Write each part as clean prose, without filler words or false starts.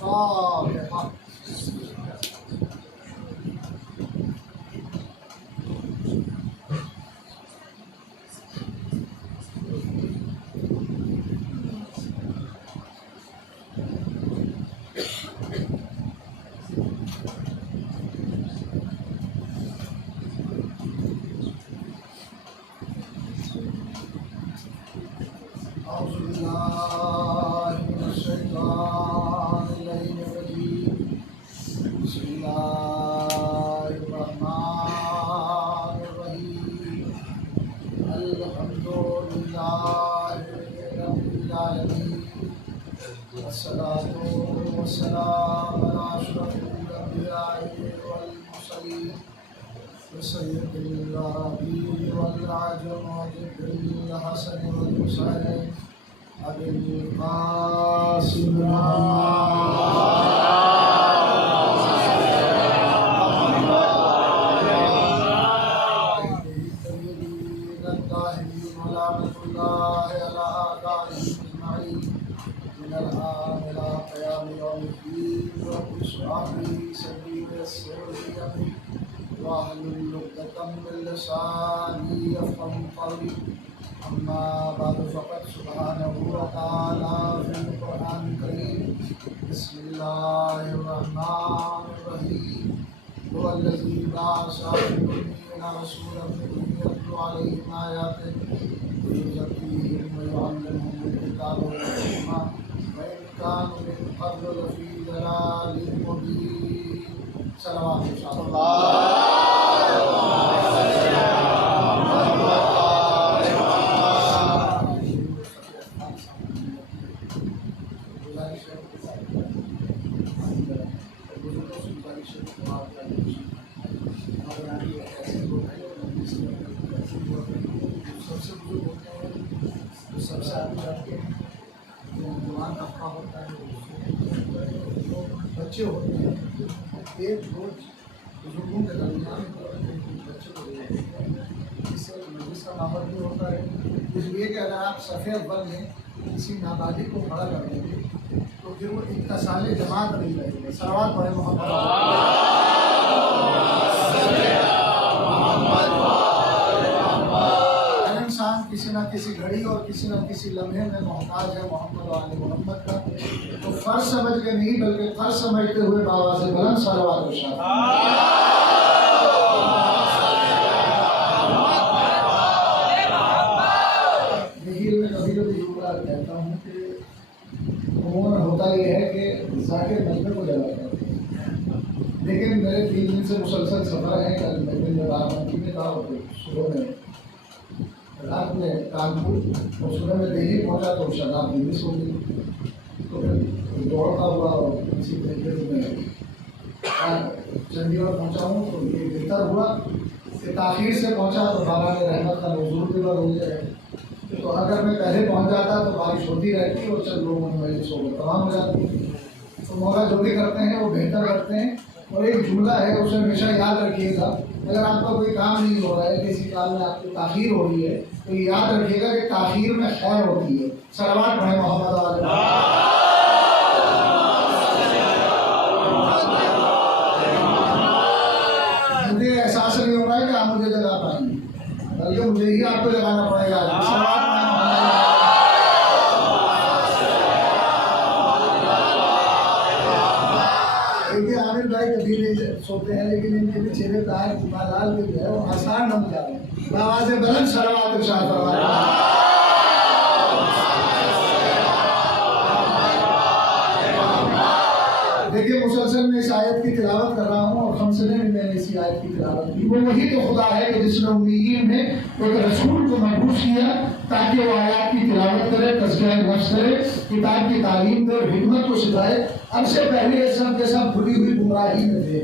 فاتحة. أعوذ بالله من الشيطان الرجيم. بسم الله الرحمن الرحيم. الحمد لله رب العالمين، والصلاة والسلام على أشرف الأنبياء والمرسلين، وسيد العربي والعجم وذكر الحسن والحسين أبي القاسم من الآن إلى قيام يوم الدين. رب اشرح لي صدري ويسر لي أمري واحلل عقدة من لساني يفقهوا قولي. أما بعد فقد سبحانه وتعالى في القرآن الكريم. بسم الله الرحمن الرحيم. هو الذي بعث في الأميين رسولا منهم يتلو عليهم آياته ويزكيهم ويعلمهم الكتاب والحكمة وإن كانوا من قبل لفي ضلال مبين. صلوات سب سے آگے جاتے ہیں جوان طبقہ ہوتا ہے، بچے ہوتے ہیں، ایک روز بزرگوں کے درمیان بچے کو اس سے مجلس کا ماحول بھی ہوتا ہے. اس لیے کہ اگر آپ صفحہ اول میں کسی نابالغ کو کھڑا کر دیں گے تو پھر وہ اتصال جماعت نہیں رہے گا. صلوات پڑھیں محمد. کسی نہ کسی گھڑی اور کسی نہ کسی لمحے میں محتاج ہے محمد و آل محمد کا. تو فرض سمجھ کے نہیں بلکہ فرض سمجھتے ہوئے بآواز بلند صلوات ارشاد. یہی میں کبھی کبھی جملہ کہتا ہوں کہ عموماً ہوتا یہ ہے کہ ذاکر مجمع کو جلاتا ہے، لیکن میرے 3 دن سے مسلسل سفر ہے. کل میں بارہمنکی میں تھا اور صبح میں رات میں کانپور اور صبح میں دہلی پہنچا تو شراب بھی مس ہو گئی. تو پھر دوڑتا ہوا اور اسی طریقے سے میں چنڈی گڑھ پہنچا ہوں. تو یہ بہتر ہوا کہ تاخیر سے پہنچا تو بابا نے رحمت کا نزول بھی ہو جائے. تو اگر میں پہلے پہنچ جاتا تو بارش ہوتی رہتی اور چند لوگوں میں صحبت تمام ہو جاتی. تو مولا جو بھی کرتے ہیں وہ بہتر کرتے ہیں. اور ایک جملہ ہے اسے ہمیشہ یاد رکھیے گا. اگر آپ کا کوئی کام نہیں ہو رہا ہے، کسی کام میں آپ کی تاخیر ہو رہی ہے، تو یاد رکھیے گا کہ تاخیر میں خیر ہوتی ہے. صلوات پڑھیں محمد علیہ. مجھے احساس نہیں ہو رہا ہے کہ آپ مجھے جگہ پائیں گے، بلکہ مجھے ہی آپ کو جگانا پڑے گا. صلوات پڑھیں محمد. عامر بھائی کبھی نہیں سوتے ہیں، لیکن ان کے بھی چہرے پہ آئے لال بھی جو ہے وہ آسان نہ جا رہے ہیں. آواز بلند صلوات ارشاد فرمائیں. دیکھیے مسلسل میں اس آیت کی تلاوت کر رہا ہوں اور خمسنے میں نے اسی آیت کی تلاوت کی. وہ وہی تو خدا ہے کہ جس نے امیین میں ایک رسول کو مبعوث کیا تاکہ وہ آیات کی تلاوت کرے، تذکرہ نفس کرے، کتاب کی تعلیم دے اور حکمت کو سکھائے. اب سے پہلے یہ سب کے سب بھولی ہوئی گمراہی میں تھے.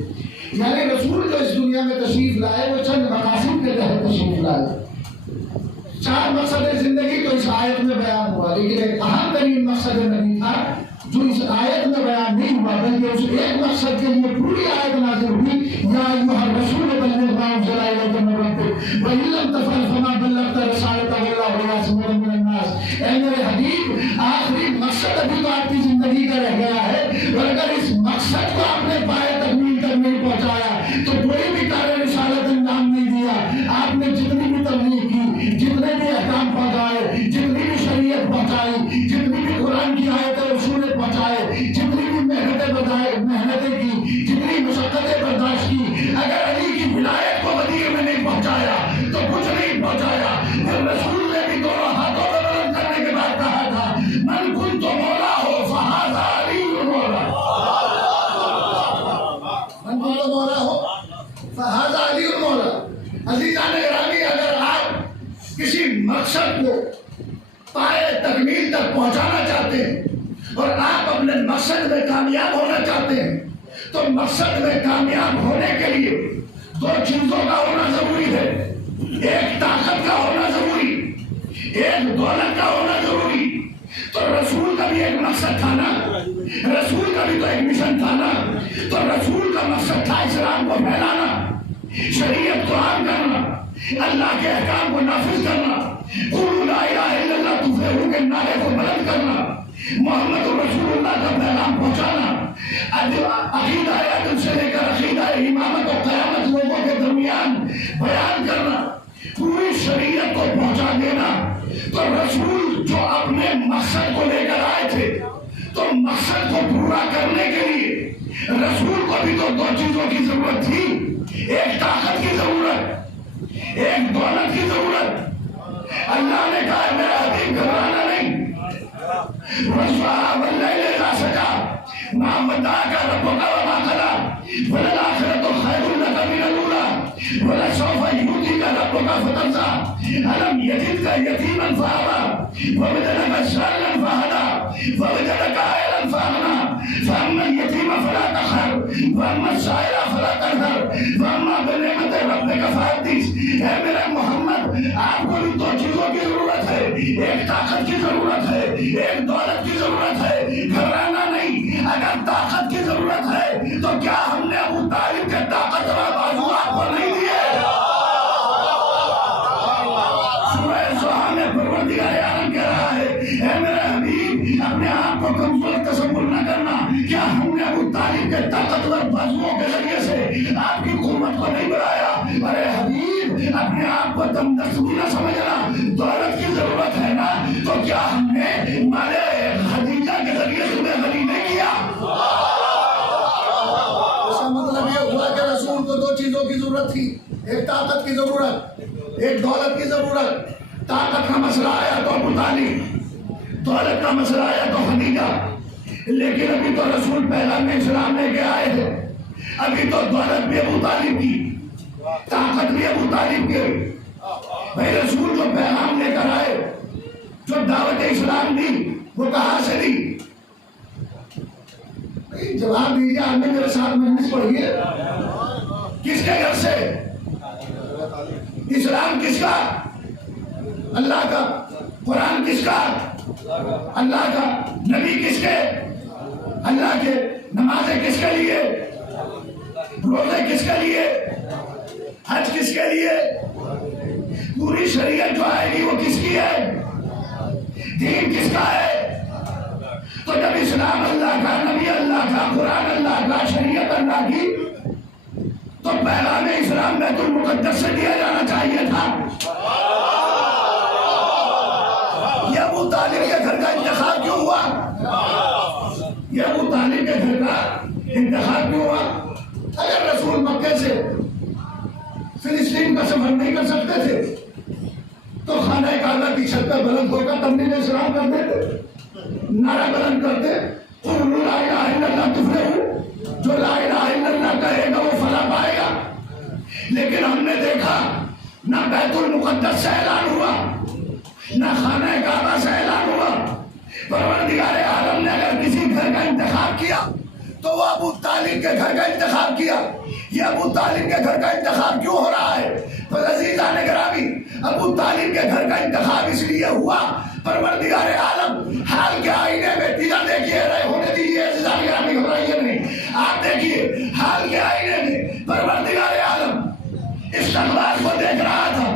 یعنی رسول جو اس دنیا میں تشریف لائے وہ چند مقاصد کے تحت تشریف لائے. 4 مقصد زندگی تو اس آیت میں بیان ہوا، لیکن ایک اہم ترین مقصد نبی تھا جو اس آیت میں بیان نہیں ہوا، بلکہ اس ایک مقصد کے لیے پوری آیت نازل ہوئی. یا ایھا الرسول بلغ ما انزل الیک من ربک وان لم تفعل فما بلغت رسالۃ واللہ یعصمک من الناس. اے میرے حبیب، آخری مقصد مقصد ابھی تو آپ کی زندگی کا رہ گیا ہے، اور اگر اس مقصد کو آپ نے پائے تکمیل تک نہیں پہنچایا تو کوئی بھی کار رسالت انجام نہیں دیا۔ آپ نے جتنی بھی تبلیغ کی، جتنے بھی احکام پہنچائے، جتنی بھی شریعت پہنچائی، جتنی بھی قرآن کی آیتیں رسول پہنچائے، جتنی بھی محنتیں کی، جتنی مشقتیں برداشت کی، اگر علی کی ولایت کو غدیر میں نہیں پہنچایا تو کچھ نہیں پہنچایا۔ پھر رسول نے بھی دونوں ہاتھوں میں بلند کرنے کے بعد کہا تھا من کنت مولا ہو فہذا علی مولا، من کنت مولا ہو فہذا علی مولا۔ عزیزان گرامی، اگر آپ کسی مقصد کو پائے تکمیل تک پہنچانا چاہتے ہیں اور آپ اپنے مقصد میں کامیاب ہونا چاہتے ہیں تو مقصد میں کامیاب ہونے کے لیے دو چیزوں کا ہونا ضروری ہے۔ ایک طاقت کا ہونا ضروری، ایک دولت کا ہونا ضروری۔ تو رسول کا بھی ایک مقصد تھا نا، رسول کا بھی تو ایک مشن تھا نا۔ تو رسول کا مقصد تھا اسلام کو پھیلانا، شریعت کو عام کرنا، اللہ کے احکام کو نافذ کرنا، قولوا لا الہ الا اللہ تفلحوا کے نعرے کو بلند کرنا، محمد رسول اللہ کا پیغام پہنچانا، عقیدہ عدل سے لے کر عقیدہ امامت و قیامت لوگوں کے درمیان بیان کرنا، پوری شریعت کو پہنچا دینا۔ تو رسول جو اپنے مقصد کو لے کر آئے تھے تو مقصد کو پورا کرنے کے لیے رسول کو بھی تو دو چیزوں کی ضرورت تھی، ایک طاقت کی ضرورت، ایک دولت کی ضرورت۔ اللہ نے کہا میرا حبیب گھبرانا نہیں، وَالشُّعَاءَ وَاللَّيْلِ إِذَا سَجَىٰ مَا وَدَّعَكَ رَبُّكَ وَمَا قَلَىٰ وَلَلْآخِرَةُ خَيْرٌ لَكَ مِنَ الْأُولَىٰ وَلَسَوْفَ يُؤْتِيكَ رَبُّكَ فَتَرْضَىٰ أَلَمْ يَجِدْكَ يَتِيمًا فَآوَىٰ وَوَجَدَكَ ضَالًّا فَهَدَىٰ وَوَجَدَكَ عَائِلًا فَأَغْنَىٰ فَأَمَّا الْيَتِيمَ فَلَا تَقْهَرْ وَأَمَّا السَّائِلَ فَلَا تَنْهَرْ وَأَمَّا بِنِعْمَتِ رَبِّكَ فَحَدِّثْ۔ اے میرے محمد، آپ کو بھی دو چیزوں کی ضرورت ہے، ایک طاقت کی ضرورت ہے، ایک دولت کی ضرورت ہے۔ گھبرانا نہیں۔ اگر طاقت کی ضرورت ہے تو کیا ہم نے ابو طالب کے طاقتور بازو آپ کو نہیں دیے؟ سورہ زحا میں پروردگار عالم کہہ رہا ہے اے میرے حبیب، اپنے آپ کو کمزور تصور نہ کرنا۔ کیا ہم نے ابو طالب کے طاقتور بازوؤں کے ذریعے سے آپ کی قوت کو نہیں بڑھایا؟ ارے حبیب، اپنے آپ کو دم دست بھی نہ سمجھنا، دولت کی ضرورت ہے نا، تو کیا ہم نے مالے خدیجہ کے ذریعے تمہیں غنی نہیں کیا؟ اس کا مطلب یہ ہوا کہ رسول کو دو چیزوں کی ضرورت تھی، ایک طاقت کی ضرورت، ایک دولت کی ضرورت۔ طاقت کا مسئلہ آیا تو ابو طالب، دولت کا مسئلہ آیا تو خدیجہ، لیکن ابھی تو رسول پیغام اسلام لے کے آئے تھے، ابھی تو دولت بھی ابو طالب کی، طاقت بھی ابو طالب کی۔ بھائی رسول جو پیغام لے کر آئے، جو دعوت اسلام دی، وہ کہاں سے دی؟ جواب دیجیے، آپ نے میرے ساتھ مجلس پڑھی ہے، کس کے گھر سے؟ اسلام کس کا؟ اللہ کا۔ قرآن کس کا؟ اللہ کا۔ نبی کس کے؟ اللہ کے۔ نمازیں کس کے لیے؟ روزے کس کے لیے؟ حج کس کے لیے؟ پوری شریعت جو آئے گی وہ کس کی ہے؟ دین کس کا ہے؟ تو جب اسلام اللہ کا، نبی اللہ کا، قرآن اللہ کا، شریعت اللہ کی، تو پیغام اسلام بیت المقدس سے دیا جانا چاہیے تھا۔ یہ ابو طالب کے گھر کا انتخاب کیوں ہوا؟ یہ ابو طالب کے گھر کا انتخاب کیوں ہوا؟ اگر رسول مکے سے فلسطین کا سفر نہیں کر سکتے تھے تو خانہ کعبہ کی چھت پہ بلند ہو کر تبلیغ اسلام کر دیتے، نعرہ بلند کرتے، قولوا لا الہ الا اللہ تفلحوا، جو لا الہ الا اللہ کہے گا وہ فلاح پائے گا۔ لیکن ہم نے دیکھا نہ بیت المقدس سے اعلان ہوا، نہ خانہ کعبہ سے اعلان ہوا۔ پروردگار عالم نے اگر کسی گھر کا انتخاب کیا تو وہ ابو طالب کے گھر کا انتخاب کیا۔ یہ ابو طالب کے گھر کا انتخاب کیوں ہو رہا ہے؟ پر عزیزان گرامی، ابو طالب کے گھر کا انتخاب اس لیے ہوا، پروردگار عالم حال کے آئینے میں، ادھر دیکھیے، رہے ہونے دیجیے عزیزان گرامی، گھبرائیے نہیں، آپ دیکھیے حال کے آئینے میں پروردگار عالم استقبال کو دیکھ رہا تھا۔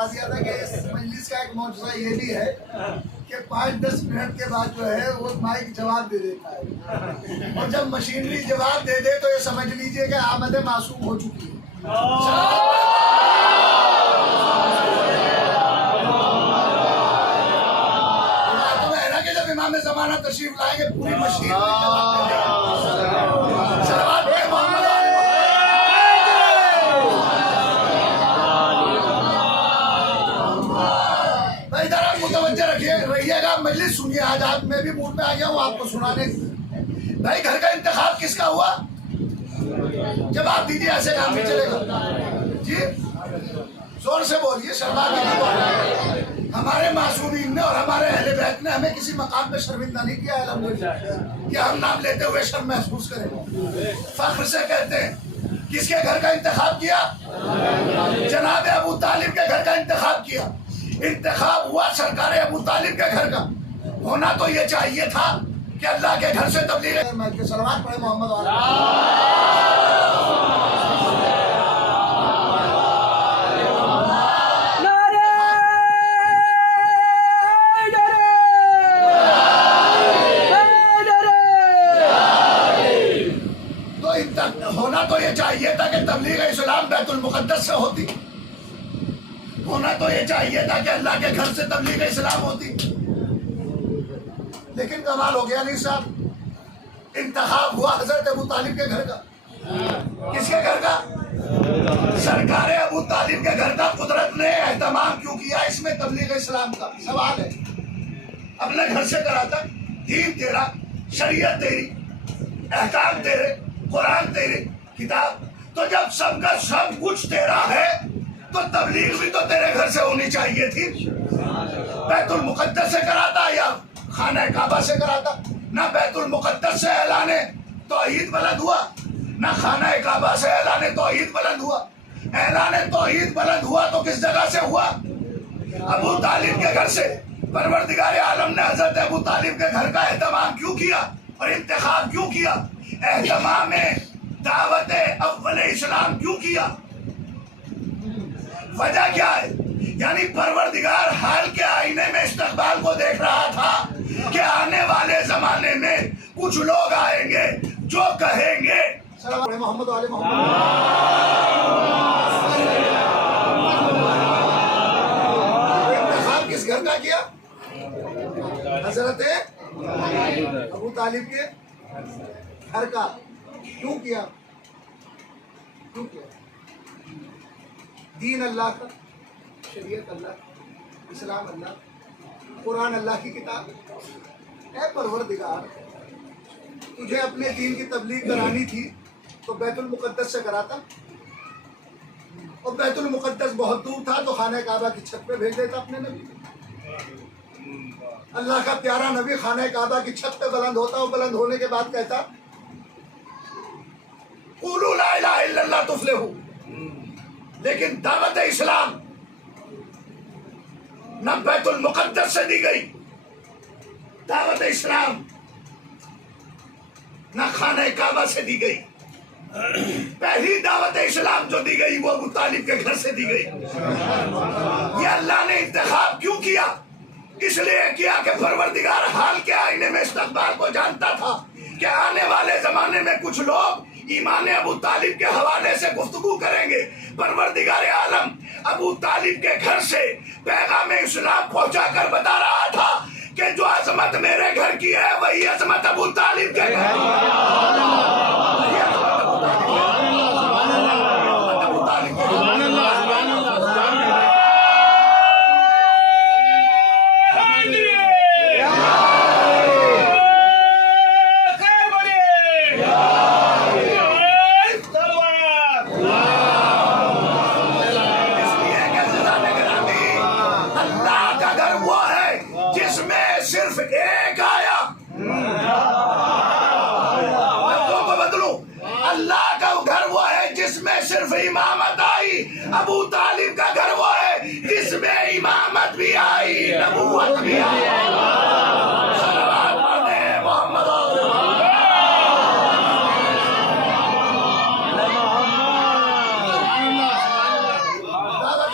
بتا دیا تھا کہ اس مجلس کا ایک معجزہ یہ بھی ہے کہ 5-10 منٹ کے بعد جو ہے وہ مائک جواب دے دیتا ہے، اور جب مشینری جواب دے دے تو یہ سمجھ لیجئے کہ آمد معصوم ہو چکی ہے۔ تو ہے نا کہ جب امام زمانہ تشریف لائیں گے پوری مشین جواب دے دے گی۔ صلوات پڑھیں محمد علیہ۔ ادھر آپ متوجہ رہیے گا، مجلس سنیے، آج آپ میں بھی موڈ میں آ گیا ہوں آپ کو سنانے۔ بھائی گھر کا انتخاب کس کا ہوا؟ جواب دیجیے، ایسے کام نہیں چلے گا جی، زور سے بولیے، شرما کے نہیں بولیے۔ ہمارے معصومین نے اور ہمارے اہل بیت نے ہمیں کسی مقام پہ شرمندہ نہیں کیا ہے الحمدللہ، کہ ہم نام لیتے ہوئے شرم محسوس کریں، فخر سے کہتے ہیں۔ کس کے گھر کا انتخاب کیا؟ جناب ابو طالب کے گھر کا انتخاب کیا۔ انتخاب ہوا سرکار ابو طالب کے گھر کا، ہونا تو یہ چاہیے تھا کہ اللہ کے گھر سے تبلیغ۔ صلوات پڑھیں محمد ہونا تو یہ چاہیے تھا کہ تبلیغ اسلام بیت المقدس سے ہوتی، ہونا تو یہ چاہیے تھا کہ اللہ کے گھر سے تبلیغ اسلام ہوتی، لیکن کمال ہو گیا نہیں صاحب، انتخاب ہوا حضرت ابو طالب کے گھر کا۔ کس کے گھر کا؟ سرکار ابو طالب کے گھر کا۔ قدرت نے اہتمام کیوں کیا اس میں تبلیغ اسلام کا؟ سوال ہے، اپنے گھر سے کراتا، دین تیرا، شریعت تیری، احکام تیرے، قرآن تیری کتاب، تو جب سب کا سب کچھ تیرا ہے تو تبلیغ بھی تو تیرے گھر سے ہونی چاہیے تھی۔ بیت المقدس سے کراتا یا خانہ کعبہ سے کراتا؟ نہ بیت المقدس سے اعلان توحید بلند ہوا، نہ خانہ کعبہ سے اعلان توحید بلند ہوا۔ اعلان توحید بلند ہوا تو کس جگہ سے ہوا؟ ابو طالب کے گھر سے۔ پروردگار عالم نے حضرت ابو طالب کے گھر کا اہتمام کیوں کیا اور انتخاب کیوں کیا؟ اہتمام دعوت اول اسلام کیوں کیا؟ وجہ کیا ہے؟ یعنی پروردگار حال کے آئینے میں استقبال کو دیکھ رہا تھا کہ آنے والے زمانے میں کچھ لوگ آئیں گے جو کہیں گے محمد علیہ محمد۔ انتخاب کس گھر کا کیا؟ حضرت ابو طالب کے گھر کا۔ کیوں کیا؟ کیوں کیا؟ دین اللہ کا، شریعت اللہ، اسلام اللہ، قرآن اللہ کی کتاب۔ اے پروردگار، تجھے اپنے دین کی تبلیغ کرانی تھی تو بیت المقدس سے کراتا، اور بیت المقدس بہت دور تھا تو خانہ کعبہ کی چھت پہ بھیج دیتا اپنے نبی۔ اللہ کا پیارا نبی خانہ کعبہ کی چھت پہ بلند ہوتا، اور بلند ہونے کے بعد کہتا قولوا لا الہ الا اللہ تفلحوا۔ لیکن دعوت اسلام نہ بیت المقدس سے دی گئی، دعوت اسلام نہ خانہ کعبہ سے دی گئی۔ پہلی دعوت اسلام جو دی گئی وہ ابو طالب کے گھر سے دی گئی۔ یہ اللہ نے انتخاب کیوں کیا؟ اس لیے کیا کہ پروردگار حال کے آئینے میں استقبال کو جانتا تھا کہ آنے والے زمانے میں کچھ لوگ ایمان ابو طالب کے حوالے سے گفتگو کریں گے۔ پروردگار عالم ابو طالب کے گھر سے پیغام اسلام پہنچا کر بتا رہا تھا کہ جو عظمت میرے گھر کی ہے وہی عظمت ابو طالب کے گھر کی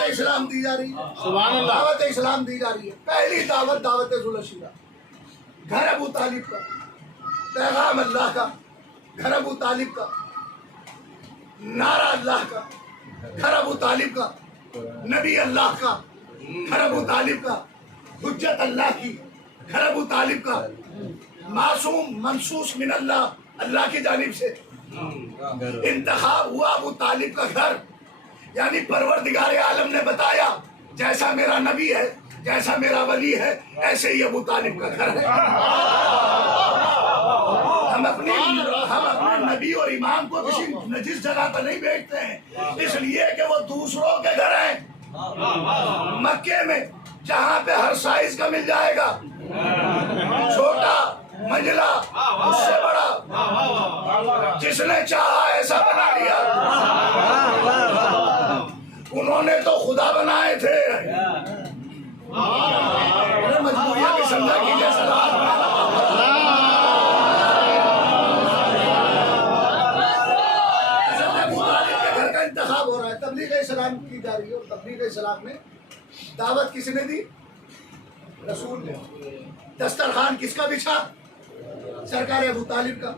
اسلام دی جا رہی ہے, سبحان اللہ. دعوت اسلام دی جا رہی ہے. پہلی دعوت دعوت ذوالشیرہ, گھر ابو طالب کا, پیغام اللہ کا, گھر ابو طالب کا, نعرہ اللہ کا, گھر ابو طالب کا, نبی اللہ کا, گھر ابو طالب کا, حجت اللہ کی, گھر ابو طالب کا, معصوم منصوص من اللہ, اللہ کی جانب سے انتخاب ہوا ابو طالب کا گھر. یعنی پروردگار عالم نے بتایا جیسا میرا نبی ہے, جیسا میرا ولی ہے, ایسے ہی ابو طالب کا گھر ہے. ہم اپنے نبی اور امام کو کسی نجس جگہ پر نہیں بیچتے ہیں, اس لیے کہ وہ دوسروں کے گھر ہیں. مکے میں جہاں پہ ہر سائز کا مل جائے گا, چھوٹا منجلا اس سے بڑا, جس نے چاہا ایسا بنا لیا. انہوں نے تو خدا بنائے تھے. مجبوریاں بھی سمجھا کیجیے. گھر کا انتخاب ہو رہا ہے, تبلیغ اسلام کی جا رہی ہے, اور تبلیغ اسلام میں دعوت کس نے دی؟ رسول نے. دسترخوان کس کا بچھا؟ سرکار ابو طالب کا.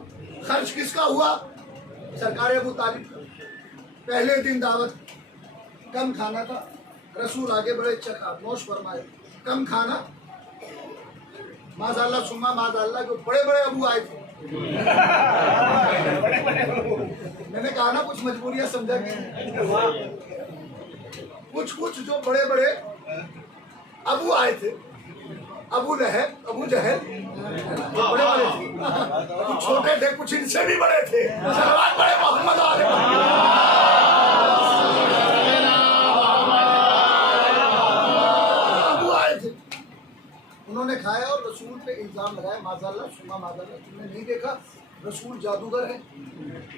خرچ کس کا ہوا؟ سرکار ابو طالب کا. پہلے دن دعوت, کم کھانا تھا, رسول آگے بڑے, چکھا نوش فرمائے, کم کھانا. ماذا اللہ سما ماذا اللہ, جو بڑے بڑے ابو آئے تھے. میں نے کہا نا کچھ مجبوریاں سمجھا کہ کچھ جو بڑے بڑے ابو آئے تھے, ابو لہب, ابو جہل, بڑے بڑے تھے. کچھ چھوٹے تھے, کچھ ان سے بھی بڑے تھے. صلوات پڑھے محمد علیہ. ابو آئے تھے, انہوں نے کھایا اور رسول پہ الزام لگایا, ماذا اللہ سما ماذا اللہ, تم نے نہیں دیکھا رسول جادوگر ہے,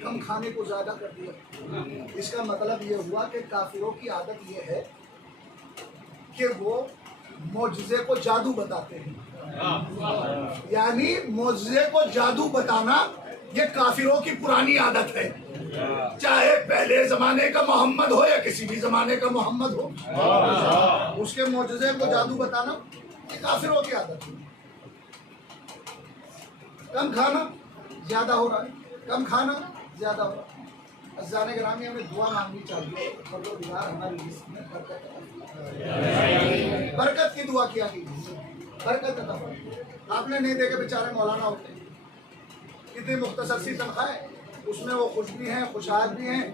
کم کھانے کو زیادہ کر دیا. اس کا مطلب یہ ہوا کہ کافروں کی عادت یہ ہے کہ وہ معجزے کو جادو بتاتے ہیں. یعنی معجزے کو جادو بتانا یہ کافروں کی پرانی عادت ہے, چاہے پہلے زمانے کا محمد ہو یا کسی بھی زمانے کا محمد ہو. اس کے معجزے کو جادو بتانا یہ کافروں کی عادت ہے. کم کھانا زیادہ ہو رہا ہے, کم کھانا زیادہ ہو رہا ہے. عزیزان گرامی, ہمیں دعا مانگنی چاہیے, پروردگار ہماری رزق میں برکت کی دعا کیا گئی, برکت عطا فرمائے. آپ نے نہیں دیکھے بیچارے مولانا ہوتے ہیں, کتنی مختصر سی تنخواہ ہے, اس میں وہ خوش بھی ہیں, خوشحال بھی ہیں,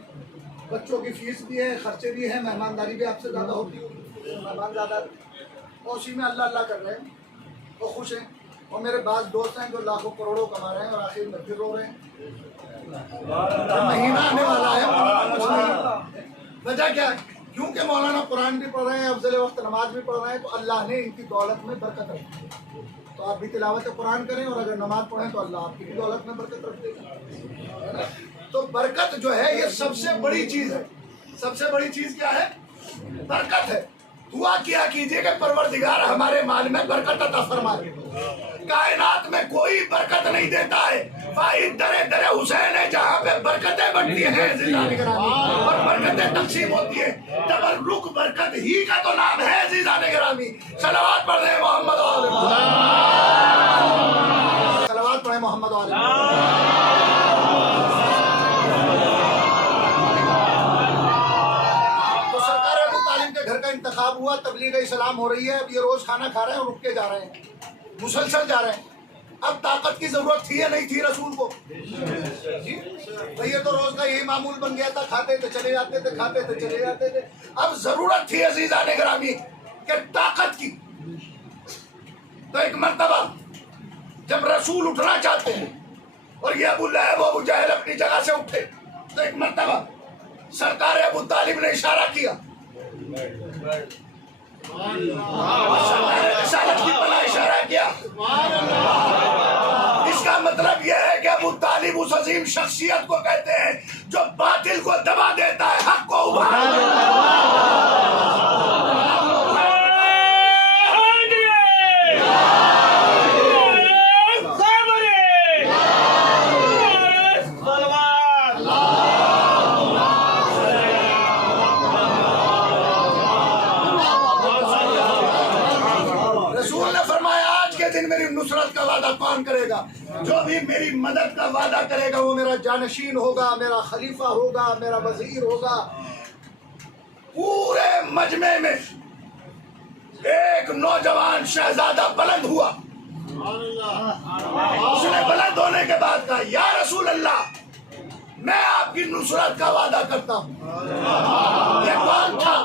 بچوں کی فیس بھی ہے, خرچے بھی ہیں, مہمانداری بھی آپ سے زیادہ ہوتی ہے, مہمان زیادہ, اور اسی میں اللہ اللہ کر رہے ہیں, وہ خوش ہیں. اور میرے بعض دوست ہیں جو لاکھوں کروڑوں کما رہے ہیں اور آخر میں پھر رو رہے ہیں. مہینہ آنے والا ہے, وجہ کیا ہے؟ کیونکہ مولانا قرآن بھی پڑھ رہے ہیں, افضل وقت نماز بھی پڑھ رہے ہیں, تو اللہ نے ان کی دولت میں برکت رکھی ہے. تو آپ بھی تلاوت قرآن کریں, اور اگر نماز پڑھیں تو اللہ آپ کی بھی دولت میں برکت رکھ دے گا. تو برکت جو ہے یہ سب سے بڑی چیز ہے. سب سے بڑی چیز کیا ہے؟ برکت ہے. دعا کیا کیجیے کہ پروردگار ہمارے مال میں برکت عطا فرمائے. کائنات میں کوئی برکت نہیں دیتا ہے, واحد در در حسین ہے جہاں پہ برکتیں بنتی ہیں اور برکتیں تقسیم ہوتی ہیں. تبرک برکت ہی کا تو نام ہے. عزیزان گرامی, صلوات پڑھ رہے محمد علیہ, صلوات پڑھے محمد علیہ. تو سرکار ابو طالب کے گھر کا انتخاب ہوا, تبلیغ اسلام ہو رہی ہے. اب یہ روز کھانا کھا رہے ہیں اور رک کے جا رہے ہیں, مسلسل جا رہے ہیں. اب طاقت کی ضرورت تھی یا نہیں تھی رسول کو؟ یہ تو روز کا یہی معمول بن گیا تھا, کھاتے تھے چلے جاتے تھے, کھاتے تھے چلے جاتے تھے. اب ضرورت تھی عزیزان گرامی کہ طاقت کی. تو ایک مرتبہ جب رسول اٹھنا چاہتے ہیں اور یہ ابو لہب ابو جہل اپنی جگہ سے اٹھے, تو ایک مرتبہ سرکار ابو طالب نے اشارہ کیا, رسالت کی بلا اشارہ کیا. اس کا مطلب یہ ہے کہ ابو طالب اس عظیم شخصیت کو کہتے ہیں جو باطل کو دبا دیتا ہے, حق کو ابھارا دیتا ہے. میری نصرت کا وعدہ کون کرے گا؟ جو بھی میری مدد کا وعدہ کرے گا وہ میرا جانشین ہوگا، میرا خلیفہ ہوگا، میرا وزیر ہوگا۔ پورے مجمع میں ایک نوجوان شہزادہ بلند ہوا، اس نے بلند ہونے کے بعد کہا یا رسول اللہ میں آپ کی نصرت کا وعدہ کرتا ہوں۔ یہ کون تھا؟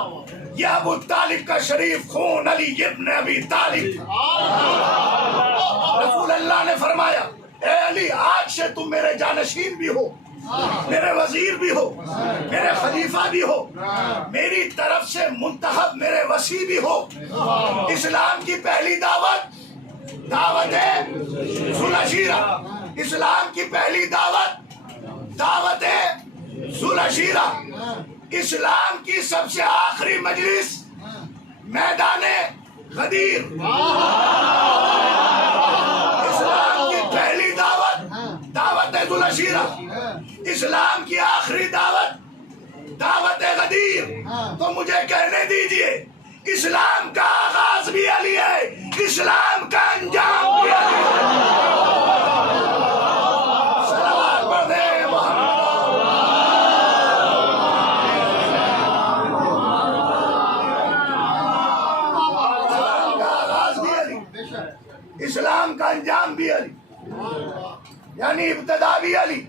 یہ ابو طالب کا شریف خون علی ابن ابی طالب تھا۔ رسول اللہ نے فرمایا اے علی آج سے تم میرے جانشین بھی ہو، میرے وزیر بھی ہو، میرے خلیفہ بھی ہو، میری طرف سے منتخب میرے وصی بھی ہو۔ اسلام کی پہلی دعوت دعوت ذو العشیرہ، اسلام کی پہلی دعوت دعوت ذو العشیرہ، اسلام کی سب سے آخری مجلس میدان غدیر، اسلام کی پہلی دعوت دعوت ذو العشیرہ، اسلام کی آخری دعوت دعوت غدیر۔ تو مجھے کہنے دیجئے اسلام کا آغاز بھی علی ہے، اسلام کا انجام بھی علی ہے۔ صلوات پڑھ دیں محمد۔ اسلام کا آغاز بھی علی، اسلام کا انجام بھی علی، یعنی ابتدا بھی علی،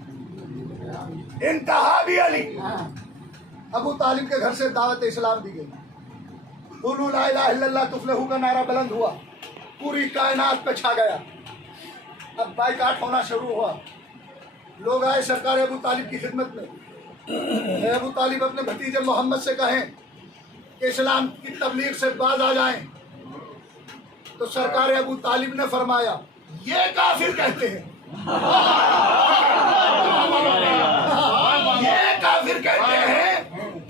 انتہا بھی علی۔ ابو طالب کے گھر سے دعوت اسلام دی گئی، قولوا لا الہ الا اللہ تفلحوا کا نعرہ بلند ہوا، پوری کائنات پہ چھا گیا۔ اب بائیکاٹ ہونا شروع ہوا، لوگ آئے سرکار ابو طالب کی خدمت میں، اے ابو طالب اپنے بھتیجے محمد سے کہیں کہ اسلام کی تبلیغ سے باز آ جائیں۔ تو سرکار ابو طالب نے فرمایا یہ کافر کہتے ہیں، یہ کافر کہتے ہیں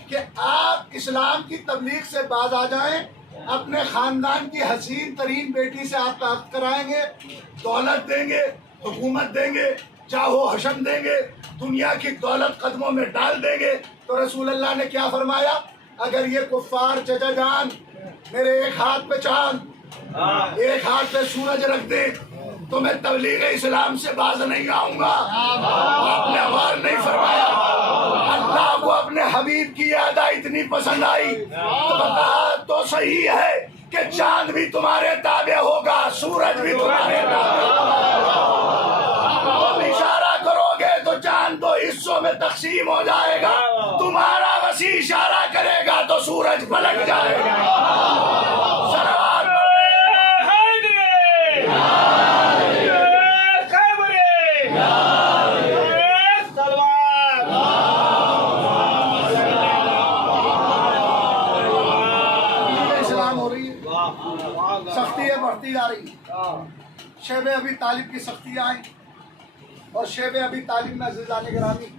کہ آپ اسلام کی تبلیغ سے باز آ جائیں، اپنے خاندان کی حسین ترین بیٹی سے آپ عقد کرائیں گے، دولت دیں گے، حکومت دیں گے، چاہو حشم دیں گے، دنیا کی دولت قدموں میں ڈال دیں گے۔ تو رسول اللہ نے کیا فرمایا؟ اگر یہ کفار چچا جان میرے ایک ہاتھ پہ چاند ایک ہاتھ پہ سورج رکھ دے تو میں تبلیغ اسلام سے باز نہیں آؤں گا۔ آپ نے غور نہیں فرمایا، اللہ کو اپنے حبیب کی ادا اتنی پسند آئی تو کہا تو صحیح ہے کہ چاند بھی تمہارے تابع ہوگا، سورج بھی تمہارے تابع ہوگا۔ تم اشارہ کرو گے تو چاند دو حصوں میں تقسیم ہو جائے گا، تمہارا وسیع اشارہ کرے گا تو سورج پلٹ جائے گا۔ سختیاں بڑھتی جا رہی، شیب ابی طالب کی سختیاں آئیں، اور شیب ابی طالب میں عزیزان گرامی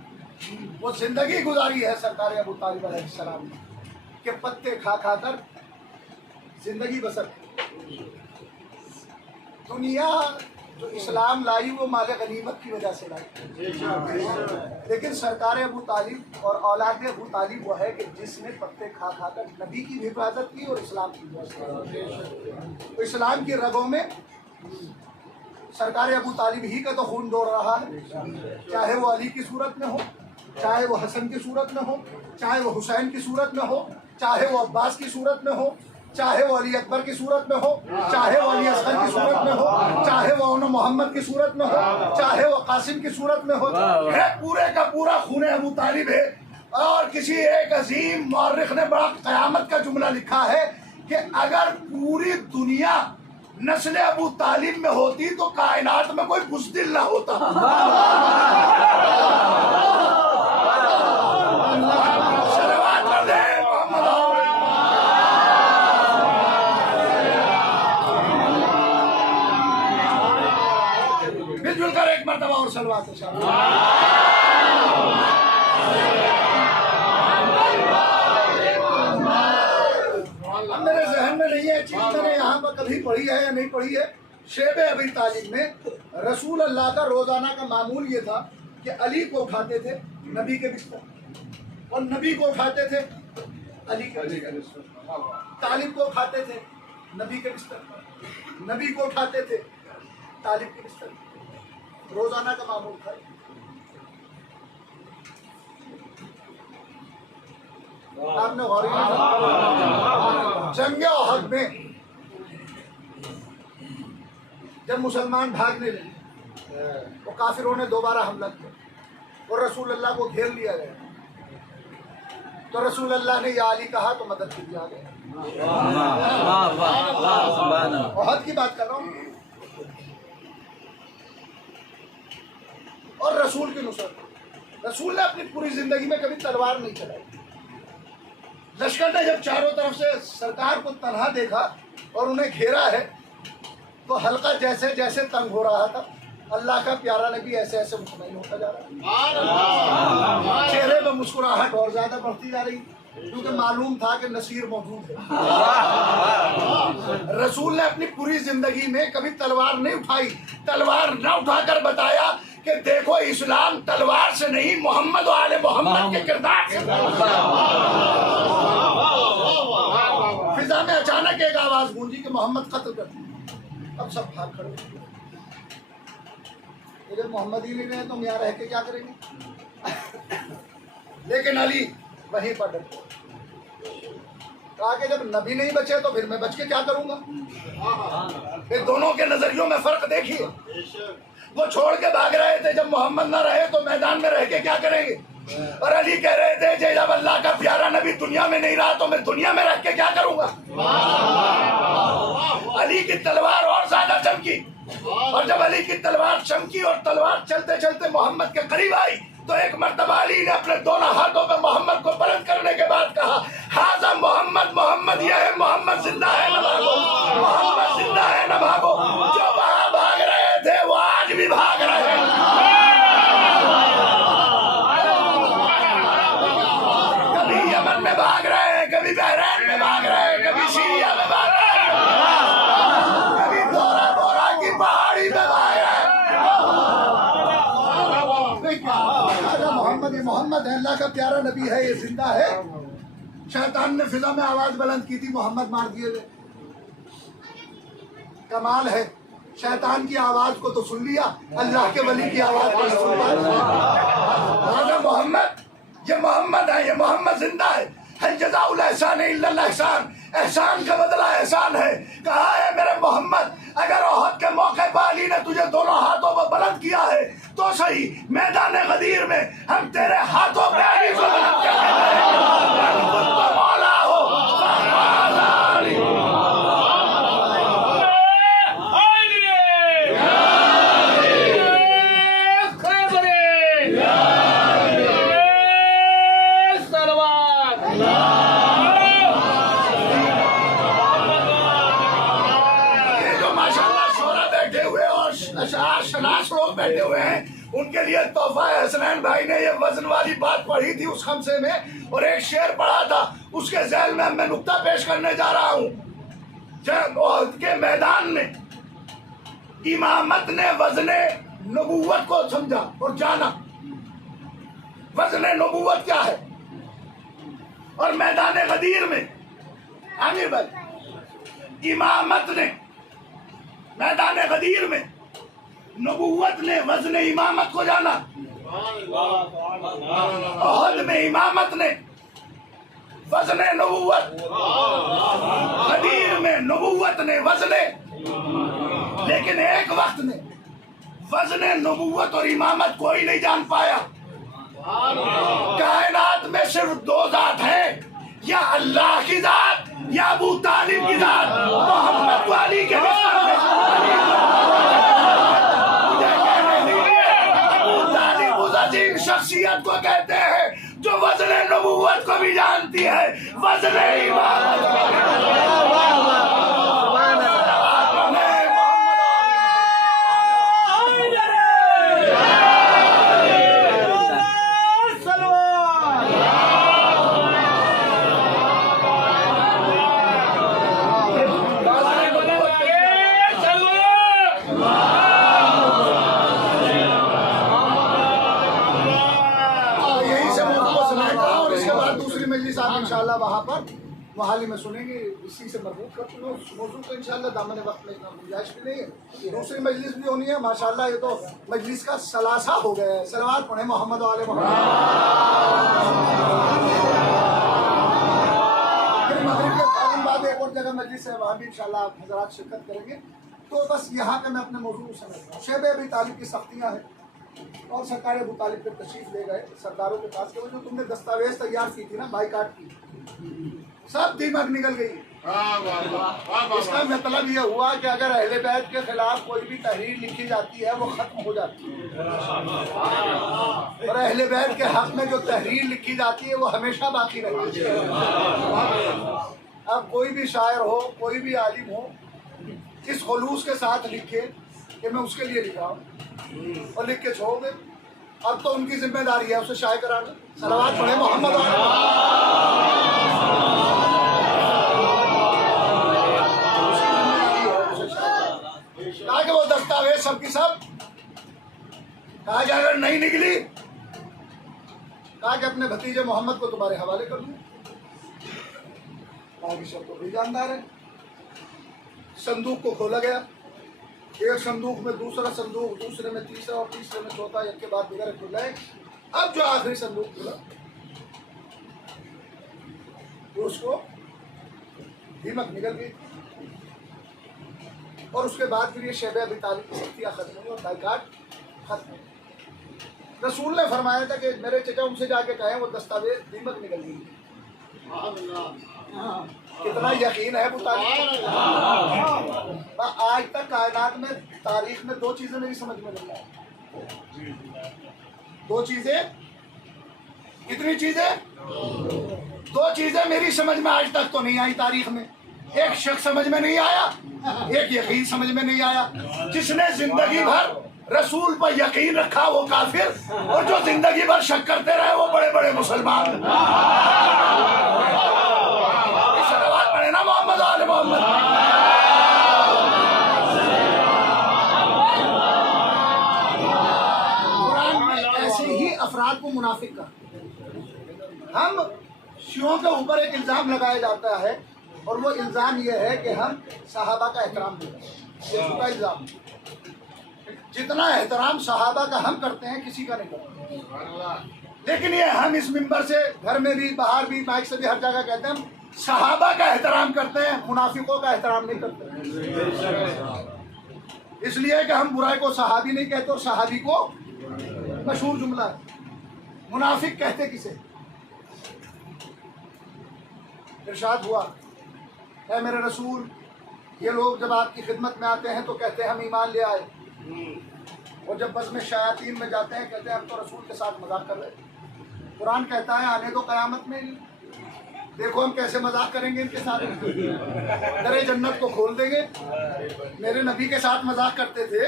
وہ زندگی گزاری ہے سرکار ابو طالب علیہ السلام نے کہ پتے کھا کھا کر زندگی بسر کی۔ دنیا جو اسلام لائی وہ مال غنیمت کی وجہ سے لائی، لیکن سرکار ابو طالب اور اولاد ابو طالب وہ ہے کہ جس نے پتے کھا کھا کر نبی کی بھی حفاظت کی اور اسلام کی بھی حفاظت کی۔ تو اسلام کی رگوں میں سرکار ابو طالب ہی کا تو خون دوڑ رہا ہے، چاہے وہ علی کی صورت میں ہو، چاہے وہ حسن کی صورت میں ہو، چاہے وہ حسین کی صورت میں ہو، چاہے وہ عباس کی صورت میں ہو، چاہے وہ علی اکبر کی صورت میں ہو، چاہے وہ علی اصغر کی صورت میں ہو، چاہے وہ ابن محمد کی صورت میں ہو، چاہے وہ قاسم کی صورت میں ہو، پورے کا پورا خون ابو طالب ہے۔ اور کسی ایک عظیم مورخ نے بڑا قیامت کا جملہ لکھا ہے کہ اگر پوری دنیا نسل ابو طالب میں ہوتی تو کائنات میں کوئی بزدل نہ ہوتا۔ مل جل کر ایک مرتبہ اور صلوات میرے ذہن میں نہیں ہے چیز میں نے یہاں پر کبھی پڑھی ہے یا نہیں پڑھی ہے۔ شیب ابی طالب میں رسول اللہ کا روزانہ کا معمول یہ تھا کہ علی کو اٹھاتے تھے نبی کے بستر، اور نبی کو اٹھاتے تھے علی کے بستر، طالب کو اٹھاتے تھے نبی کے بستر پر، نبی کو اٹھاتے تھے طالب کے بستر پر، روزانہ کا معمول تھا۔ آپ نے غور کیا جنگ احد میں جب مسلمان بھاگنے لگے تو کافروں نے دوبارہ حملہ کیا اور رسول اللہ کو گھیر لیا گیا، تو رسول اللہ نے یا علی کہا تو مدد کے لیے آ گئے۔ احد کی بات کر رہا ہوں، اور رسول کی نصرت، رسول نے اپنی پوری زندگی میں کبھی تلوار نہیں چلائی۔ لشکر نے جب چاروں طرف سے سرکار کو تنہا دیکھا اور انہیں گھیرا ہے تو حلقہ جیسے جیسے تنگ ہو رہا تھا، اللہ کا پیارا نبی ایسے ایسے مطمئن ہوتا جا رہا، چہرے پہ مسکراہٹ اور زیادہ بڑھتی جا رہی، کیونکہ معلوم تھا کہ نصیر موجود ہے۔ رسول نے اپنی پوری زندگی میں کبھی تلوار نہیں اٹھائی، تلوار نہ اٹھا کر بتایا کہ دیکھو اسلام تلوار سے نہیں، محمد و آل محمد کے کردار سے۔ فضا میں اچانک ایک آواز گونجی کہ محمد قتل کر دیا، اب سب بھاگ کھڑے، جب محمد ہی نہیں رہے تو ہم یہاں رہ کے کیا کریں گے؟ لیکن علی وہیں پر ڈٹ گئے، کہا کہ جب نبی نہیں بچے تو پھر میں بچ کے کیا کروں گا؟ پھر دونوں کے نظریوں میں فرق دیکھیے، وہ چھوڑ کے بھاگ رہے تھے جب محمد نہ رہے تو میدان میں رہ کے کیا کریں گے، اور علی کہہ رہے تھے کہ جب اللہ کا پیارا نبی دنیا میں نہیں رہا تو میں دنیا میں رہ کے کیا کروں گا؟ علی کی تلوار اور زیادہ چمکی، اور جب علی کی تلوار چمکی اور تلوار چلتے چلتے محمد کے قریب آئی تو ایک مرتبہ علی نے اپنے دونوں ہاتھوں پہ محمد کو بلند کرنے کے بعد کہا، ہاذا محمد، محمد یہ ہے، محمد زندہ ہے نہ بھاگو، محمد زندہ ہے نہ بھاگو۔ جو وہاں بھاگ رہے تھے وہ آج بھی بھاگ رہے ہیں، کبھی یمن میں بھاگ رہے ہیں، کبھی بحرین میں بھاگ رہے ہیں، کبھی سیریا میں بھاگ رہے ہیں، کبھی بورا بورا کی پہاڑی میں بھاگ رہے ہیں۔ محمد یہ محمد ہے، اللہ کا پیارا نبی ہے، یہ زندہ ہے۔ شیطان نے فضا میں آواز بلند کی تھی، محمد مار دیے گئے۔ کمال ہے، شیطان کی آواز کو تو سن لیا، اللہ کے ولی کی آواز کو سن لیا۔ محمد یہ محمد ہے، یہ محمد زندہ ہے۔ هل جزاء الاحسان الا الاحسان، احسان کا بدلہ احسان ہے۔ کہا ہے میرے محمد اگر احد کے موقع پر علی نے تجھے دونوں ہاتھوں پر بلند کیا ہے تو صحیح، میدان غدیر میں ہم تیرے ہاتھوں پہ علی کو بلند کرنے لگے مولا ہو مولا علی۔ شناس لوگ بیٹھے ہوئے ہیں، ان کے لیے تحفہ حسنین بھائی نے یہ وزن والی بات پڑھی تھی اس خمسے میں، اور ایک شعر پڑھا تھا، اس کے ذیل میں میں نقطہ پیش کرنے جا رہا ہوں۔ جب احد کے میدان میں امامت نے وزن نبوت کو سمجھا اور جانا وزن نبوت کیا ہے، اور میدان غدیر میں عامر بھائی امامت نے، میدان غدیر میں نبوت نے وزن امامت کو جانا، احد میں امامت نے وزن نبوت، غدیر میں نبوت نے وزن، لیکن ایک وقت میں وزن نبوت اور امامت کوئی نہیں جان پایا۔ کائنات میں صرف دو ذات ہیں، یا اللہ کی ذات یا ابو طالب کی ذات۔ محمد کو علی کے بستر میں شخصیت کو کہتے ہیں جو وزن نبوت کو بھی جانتی ہے، وزن امامت کو بھی انشاءاللہ وہاں پر محالی میں سنیں گے، اسی سے مربوط کرتے ہیں اس موضوع کو انشاءاللہ دامن وقت میں اتنا گنجائش بھی نہیں ہے. دوسری مجلس بھی ہونی ہے ماشاءاللہ. یہ تو مجلس کا ثلاثہ ہو گیا ہے. صلوات پڑھیں محمد و آل محمد. پھر مغرب کے فوراً بعد ایک اور جگہ مجلس ہے، وہاں بھی انشاءاللہ آپ حضرات شرکت کریں گے. تو بس یہاں پہ میں اپنے موضوع کو سمجھ رہا ہوں. شیب ابی طالب کی سختیاں ہیں اور سرکار ابو طالب پہ تشریف لے گئے سرداروں کے پاس کہ وہ جو تم نے دستاویز تیار کی تھی نا بائیکاٹ کی، سب دیمک نکل گئی. اس کا مطلب یہ ہوا کہ اگر اہل بیت کے خلاف کوئی بھی تحریر لکھی جاتی ہے وہ ختم ہو جاتی ہے، اور اہل بیت کے حق میں جو تحریر لکھی جاتی ہے وہ ہمیشہ باقی رہتی ہے. اب کوئی بھی شاعر ہو، کوئی بھی عالم ہو، اس خلوص کے ساتھ لکھے کہ میں اس کے لیے لکھا ہوں اور لکھ کے چھوڑ دے. اب تو ان کی ذمہ داری ہے اسے شائع کرانا. صلوات پڑھیں محمد تاکہ وہ دستاویز سب کی سب کہا کہ اگر نہیں نکلی کہا کہ اپنے بھتیجے محمد کو تمہارے حوالے کر دوں. کہا کہ سب تو بھی جاندار ہے. صندوق کو کھولا گیا، ایک صندوق میں دوسرا صندوق، دوسرے میں تیسرا اور تیسرے میں چوتھا، ایک کے بعد دیگر کھل رہے. اب جو آخری صندوق کھلا تو اس کو دیمک نکل گئی، اور اس کے بعد پھر یہ شیب ابی طالب کی سختیاں ختم ہوئی اور بائیکاٹ ختم ہوئی. رسول نے فرمایا تھا کہ میرے چچا ان سے جا کے کہیں وہ دستاویز دیمک نکل گئی. کتنا یقین ہے ابو طالب. آج تک کائنات میں تاریخ میں دو چیزیں میری سمجھ میں نہیں آئی. دو چیزیں، کتنی چیزیں؟ دو چیزیں میری سمجھ میں آج تک تو نہیں آئی تاریخ میں. ایک شک سمجھ میں نہیں آیا، ایک یقین سمجھ میں نہیں آیا. جس نے زندگی بھر رسول پر یقین رکھا وہ کافر، اور جو زندگی بھر شک کرتے رہے وہ بڑے بڑے مسلمان. صلوات پڑھیں نا محمد آل محمد. قرآن میں ایسے ہی افراد کو منافق کہا. ہم شیعوں کے اوپر ایک الزام لگایا جاتا ہے اور وہ الزام یہ ہے کہ ہم صحابہ کا احترام نہیں کرتے. یہ جھوٹا الزام. جتنا احترام صحابہ کا ہم کرتے ہیں کسی کا نہیں کرتے. لیکن یہ ہم اس منبر سے گھر میں بھی باہر بھی مائک سے بھی ہر جگہ کہتے ہیں ہم صحابہ کا احترام کرتے ہیں، منافقوں کا احترام نہیں کرتے. اس لیے کہ ہم برائی کو صحابی نہیں کہتے اور صحابی کو مشہور جملہ ہے. منافق کہتے کسے؟ ارشاد ہوا اے میرے رسول، یہ لوگ جب آپ کی خدمت میں آتے ہیں تو کہتے ہیں ہم ایمان لے آئے، اور جب بزم شیاطین میں جاتے ہیں کہتے ہیں ہم تو رسول کے ساتھ مذاق کر رہے ہیں. قرآن کہتا ہے آنے دو قیامت میں، دیکھو ہم کیسے مذاق کریں گے ان کے ساتھ. در جنت کو کھول دیں گے. میرے نبی کے ساتھ مذاق کرتے تھے،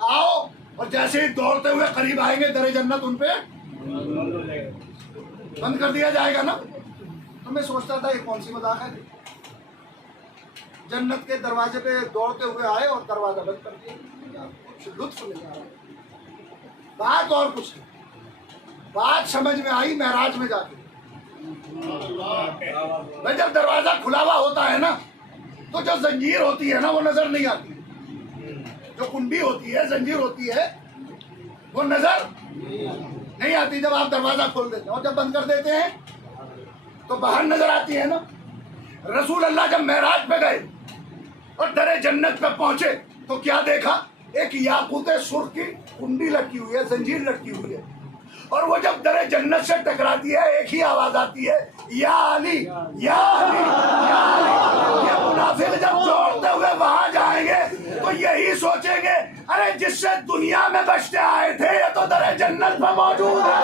آؤ، اور جیسے ہی دوڑتے ہوئے قریب آئیں گے در جنت ان پہ بند کر دیا جائے گا نا. تو میں سوچتا تھا یہ کون سی مذاق ہے. جنت کے دروازے پہ دوڑتے ہوئے آئے اور دروازہ بند کر دیا. کچھ لطف نہیں آ رہا. بات اور کچھ ہے. بات سمجھ میں آئی معراج میں جا کے. میں جب دروازہ کھلا ہوا ہوتا ہے نا تو جو زنجیر ہوتی ہے نا وہ نظر نہیں آتی. جو کنڈی ہوتی ہے، زنجیر ہوتی ہے، وہ نظر نہیں آتی جب آپ دروازہ کھول دیتے ہیں. اور جب بند کر دیتے ہیں تو باہر نظر آتی ہے نا. رسول اللہ جب معراج پہ گئے اور در جنت پہ پہنچے تو کیا دیکھا؟ ایک یاقوت سرخ کی کنڈی لٹکی ہوئی ہے، زنجیر لٹکی ہوئی ہے، اور وہ جب در جنت سے ٹکراتی ہے ایک ہی آواز آتی ہے، یا علی یا علی یا علی. یہ منافق جب دوڑتے ہوئے وہاں جائیں گے تو یہی سوچیں گے ارے جس سے دنیا میں بچتے آئے تھے یہ تو در جنت میں موجود ہے.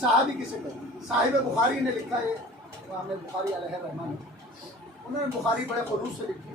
صحابی کسے کہتے ہیں؟ صاحب بخاری نے لکھا ہے، امام بخاری علیہ الرحمہ، انہوں نے بخاری بڑے خلوص سے لکھی.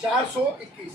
421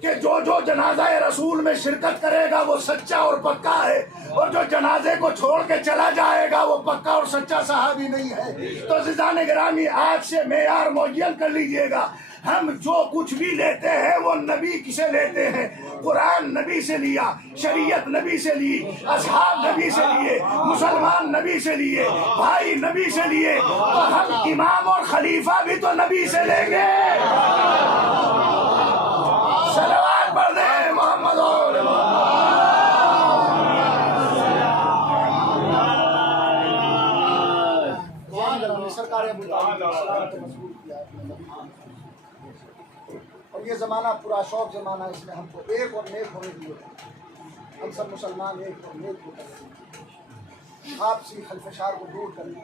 کہ جو جنازہ رسول میں شرکت کرے گا وہ سچا اور پکا ہے، اور جو جنازے کو چھوڑ کے چلا جائے گا وہ پکا اور سچا صحابی نہیں ہے۔ تو عزیزان گرامی، آج سے معیار معین کر لیجئے گا، ہم جو کچھ بھی لیتے ہیں وہ نبی سے لیتے ہیں۔ قرآن نبی سے لیا، شریعت نبی سے لی، اصحاب نبی سے لیے، مسلمان نبی سے لیے، بھائی نبی سے لیے، تو ہم امام اور خلیفہ بھی تو نبی سے لیں گے۔ صلوات پڑھ دیں محمد اور سرکار ابو طالب علیہ السلام کو مشغول کیا اور یہ زمانہ پورا شوق زمانہ، اس میں ہم کو ایک اور نیک ہونے دیے، ہم سب مسلمان ایک اور نیک ہو کر آپسی خلفشار کو دور کریں،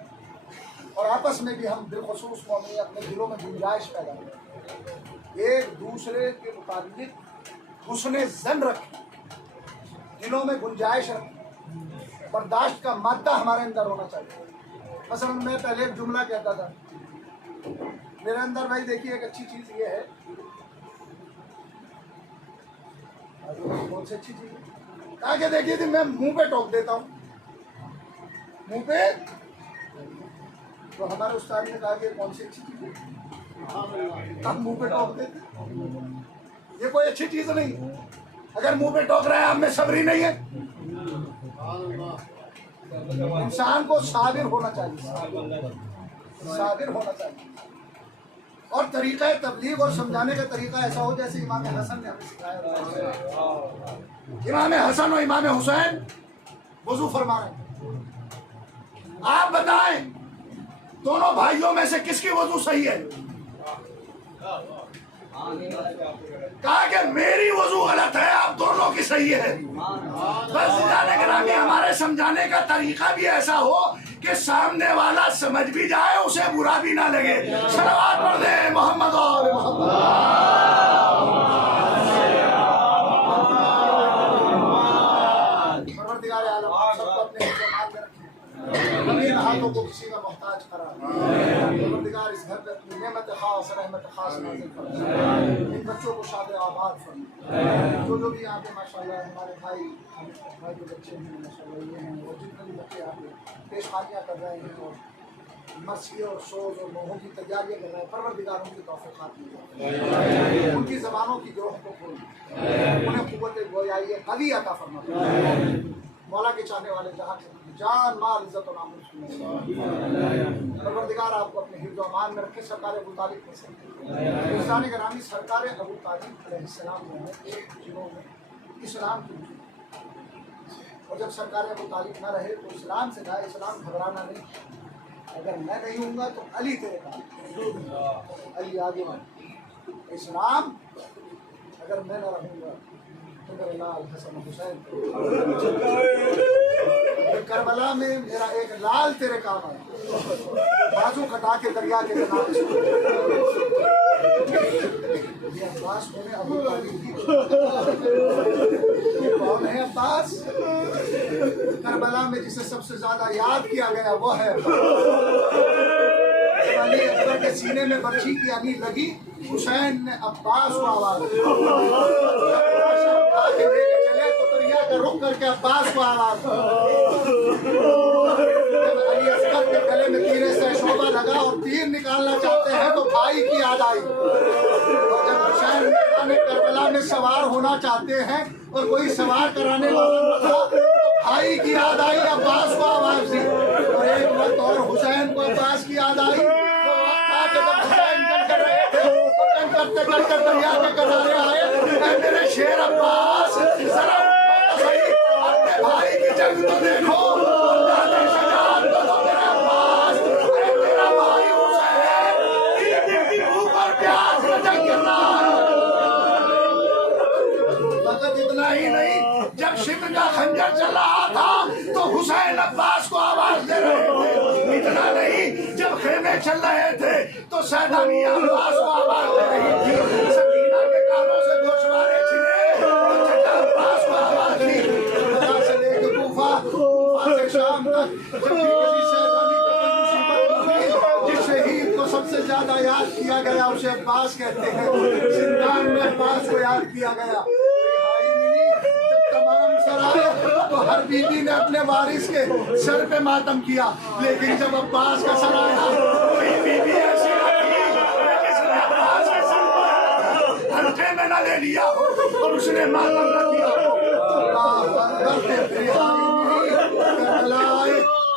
اور آپس میں بھی ہم بالخصوص قومی اپنے دلوں میں گنجائش پیدا کریں، ایک دوسرے کے متعلق حسن ظن رکھیں، دلوں میں گنجائش رکھیں، برداشت کا مادہ ہمارے اندر ہونا چاہیے۔ مثلا میں پہلے ایک جملہ کہتا تھا، میرے اندر بھائی دیکھیے ایک اچھی چیز یہ ہے، بہت سی اچھی چیز ہے، کہا کہ دیکھیے تھی میں منہ پہ ٹوک دیتا ہوں، منہ پہ، تو ہمارے استاد نے کہا کہ کون سی اچھی چیز ہے، ہم منہ پہ ٹوک دیتے، یہ کوئی اچھی چیز نہیں، اگر منہ پہ ٹوک رہے ہیں ہم میں صبری نہیں ہے۔ انسان کو صابر ہونا چاہیے، صابر ہونا چاہیے، اور طریقہ تبلیغ اور سمجھانے کا طریقہ ایسا ہو جیسے امام حسن نے ہمیں سکھایا۔ امام حسن اور امام حسین وضو فرما رہے ہیں، آپ بتائیں دونوں بھائیوں میں سے کس کی وضو صحیح ہے؟ کہا کہ میری وضو غلط ہے، آپ دونوں کی صحیح ہے۔ بس جانے گرامی ہمارے سمجھانے کا طریقہ بھی ایسا ہو کہ سامنے والا سمجھ بھی جائے، اسے برا بھی نہ لگے۔ صلوات پڑھ دیں محمد اور محمد۔ پروردگار عالم آپ سب کو اپنے حفظ میں رکھیں، امین ہاتھوں کو کسی کا محتاج قرار دے۔ پروردگار اس گھر پہ اپنی نعمت خاص، رحمت خاص نازل فرما، ان بچوں کو شاد آباد فرما، جو بھی یہاں پہ ماشاءاللہ ہمارے بھائی کے بچے ہیں ماشاءاللہ یہ ہیں، اور جتنے بھی بچے یہاں پہ پیشخانیاں کر رہے ہیں اور مرثیے اور سوز اور نوحوں کی تیاریاں کر رہے ہیں، پروردگار ان کی توفیقات دے، ان کی زبانوں کی گروہ کو کھول دے، انہیں قوت گویائی قوی عطا فرما، مولا کے چاہنے والے جہاں سے جان مال عزت و ناموس پروردگار آپ کو اپنے حفظ و امان میں رکھے۔ سرکار ابو طالب میں سے انسان گرامی، سرکار ابو طالب علیہ السلام جو ہے ایک جنہوں میں اسلام کی، اور جب سرکار ابو طالب نہ رہے تو اسلام سے کہا اسلام گھبرانا نہیں، اگر میں نہیں ہوں گا تو علی تیرے کام، علی آگے بڑھ، اسلام اگر میں نہ رہوں گا تو میرے لال حسن حسین، کربلا میں میرا ایک لال تیرے کام آیا، بازو کٹا کے دریا کے کنارے یہ عباس میں ابو طالب کی، کون ہے عباس؟ کربلا میں جسے سب سے زیادہ یاد کیا گیا وہ ہے علی اکبر کے سینے میں برچھی کی علی لگی، حسین نے عباس کو آواز دی، چلے تو دریا کا رخ کر کے عباس کو آواز دی، جب علی اکبر کے گلے میں تیرے سے شعبہ لگا اور تیر نکالنا چاہتے ہیں تو بھائی کی یاد آئی، اور جب حسین میدان کربلا میں سوار ہونا چاہتے ہیں اور کوئی سوار کرانے والا نہ تھا تو بھائی کی یاد آئی، عباس کو آواز دی، اور ایک وقت اور حسین کو عباس کی یاد آئی، وہ وقت تھا کہ جب حسین جنگ کر رہے تھے، جنگ کرتے کرتے دریا کے کنارے آئے، اے میرے شیر عباس ذرا اپنے بھائی کی جنگ تو دیکھو، ہی نہیں، جب شبر کا خنجر چل رہا تھا تو حسین عباس کو آواز دے رہے تھے، اتنا نہیں، جب خیمے چل رہے تھے تو سیدانی عباس کو آواز دے رہی تھی، سکینہ کے کانوں سے گوشوارے چھنے تو چچا عباس کو آواز دی، کربلا سے لے کے کوفہ سے شام تک، جب بھی کسی سیدانی کو کوئی مصیبت ہوئی، جس شہید کو سب سے زیادہ شہزادہ یاد کیا گیا, اسے عباس کہتے ہیں. زندان میں عباس کو یاد کیا گیا. جب تمام سر آئے تو ہر بیوی نے اپنے وارث کے سر پہ ماتم کیا, لیکن جب عباس کا سر آیا کوئی بیوی ایسی ہنٹے میں نہ لے لیا اور اس نے ماتم نہ کیا.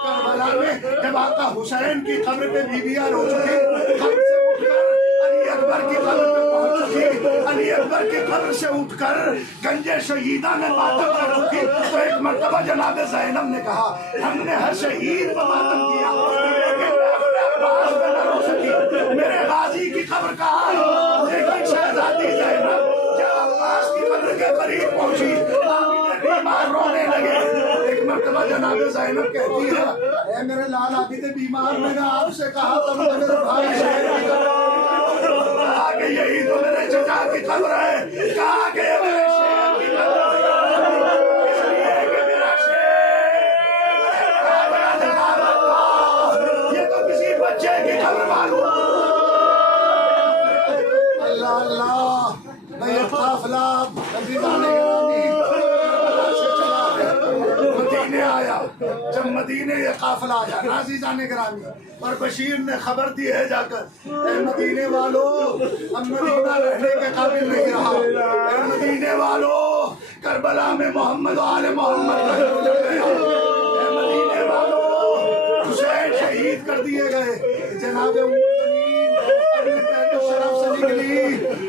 کربلا میں جب آقا حسین کی قبر پہ بیویاں رو چکی, قبر سے اٹھ کر علی اکبر کی قبر پہ پہنچ چکی, علی اکبر کی قبر سے اٹھ کر گنج شہیدہ میں ماتم کر چکی, تو ایک مرتبہ جناب زینب نے کہا ہم نے ہر شہید پر ماتم کیا لیکن میں اپنے عباس پہ نہ رو سکی, میرے غازی کی قبر کہاں ہے. لیکن شہزادی زینب جب عباس کی قبر کے قریب پہنچی بیمار رونے لگے. ایک مرتبہ جناب زینب کہتی ہے اے میرے لال عابد بیمار, میں نے آپ سے کہا تھا میرے بھائی شہر کی قبر, کہا کہ یہی تو میرے چچا کی قبر ہے, کہا کہ یہ میرے شہر کی قبر ہے, اس لیے کہ میرا شہر یہ تو کسی بچے کی قبر معلوم. اللہ اللہ, میں یہ قافلہ عزیزان گرامی مدینے آیا. جب مدینے یہ قافلہ آیا عزیزان گرامی, اور بشیر نے خبر دی ہے جا کر اے مدینے والو اب مدینہ رہنے کے قابل نہیں رہا, اے مدینے والو کربلا میں محمد و آل محمد کا گجر گیا, اے مدینے والو حسین شہید کر دیے گئے. جناب ام المؤمنین اپنے بیت الشرف سے نکلی,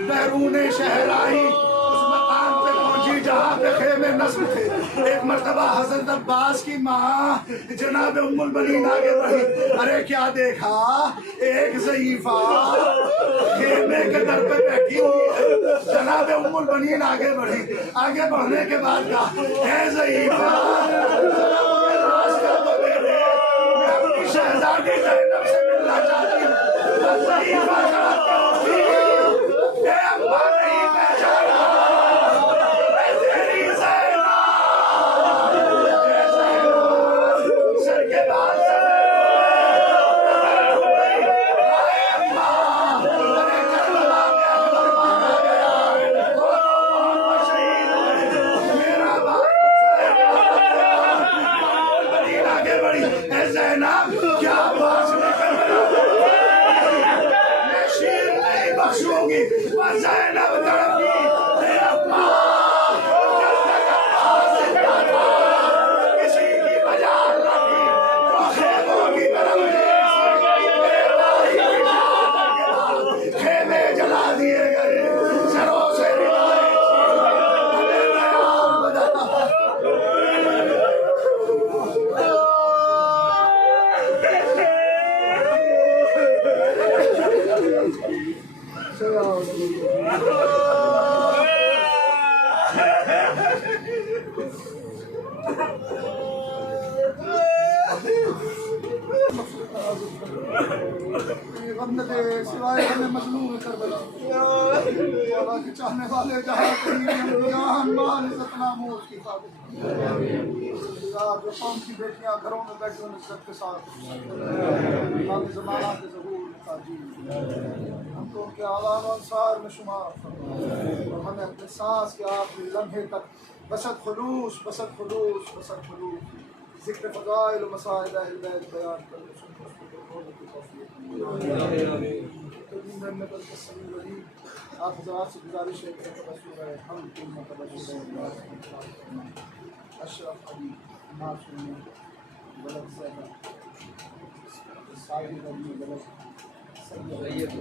بیرون شہر آئی, اس مقام پہ پہنچی جہاں پہ خیمے نصب تھے. ایک مرتبہ حضرت عباس کی ماں جناب ام المؤمنین آگے بڑھی, ارے کیا دیکھا ایک ضعیفہ خیمے کے در پہ بیٹھی ہوئی ہے. جناب ام المؤمنین آگے بڑھی, آگے بڑھنے کے بعد کہا اے ضعیفہ راستہ تو دے دے, میں اپنی شہزادی زینب سے ملنا چاہتی ہوں. ضعیفہ جواب دیتی اے اماں نہیں پہچانا سوائے ہمیں مظلوم کربلا مولا کے چاہنے والے جہاں کہیں جہاں مال عزت نام ہو اس کی حفاظت. جو قوم کی بیٹیاں گھروں میں بیٹھے نصرت کے ساتھ ہم زمانہ کے ظہور تاجیل, ہم کو ان کے اعلان و انصار میں شمار اور ہمیں اپنے سانس کے آخری لمحے تک بسط خلوص بسط خلوص بسط خلوص ذکر فضائل و مسائل اہل بیت بیان کر آپ حضرات سے گزارش ہے کہ ہم اشرف علی معصوم غلط زیادہ ساحل علی غلط سید